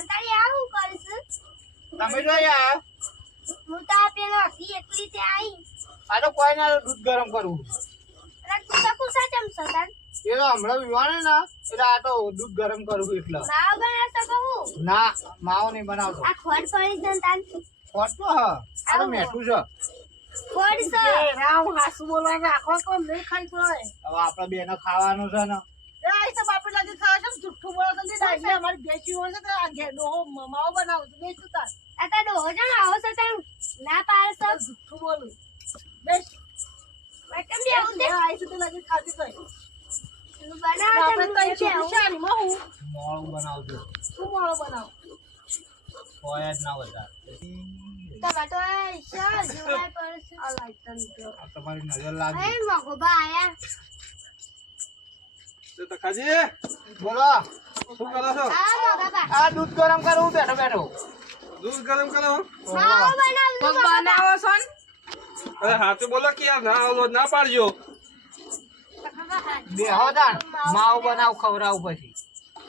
કંટાળી આવું કરીશ તમે જોઈ આયા હું તો આ પેલો હતી એકલી તે આવી આ તો કોઈ ના દૂધ ગરમ કરવું અને તું તો કુસા ચમ સદાન એ તો હમણાં વિવાને ના એટલે આ તો દૂધ ગરમ કરવું એટલે માવ બનાવતો કહું ના માવો નહીં બનાવતો આ ખોડ પડી જન તાન ખોટ તો હા આ તો મેઠું છે ખોડ છે રામ હાસુ બોલવા આખો કોમ નહીં ખાઈ પડે હવે આપડે બેને ખાવાનું છે ને એ આઈ તો બાપે લાગે ખાવા છે જુઠ્ઠું બોલો તો ડાઈ અમારી બેચી હોય છે તો આ ઘેર ડોહો માવો બનાવું છું બેચ તું તાર આ તો ડોહો જણ આવો છે તાન ના પાડશો જુઠ્ઠું બોલું બેચ કેમ બે આવું એ આઈ તો લાગે ખાતી તો તું બનાવ આપણે તો શાની માં હું મોળું બનાવજો શું મોળો બનાવ કોઈ જ ના વધારે ટમાટો શાલ જોવાય પડશે આ લાઈટ તન આ તમારી નજર લાગી એ મોગો બા આયા તો કાજી બોલો શું કરો છો આ મોગા બા આ દૂધ ગરમ કરવું બેઠો બેઠો દૂધ ગરમ કરો માવો બનાવજો બનાવો સોન અરે હાથે બોલો કે યાર ના આવલો ના પાડજો બેહો તાણ માવો બનાવ ખવડાવ પછી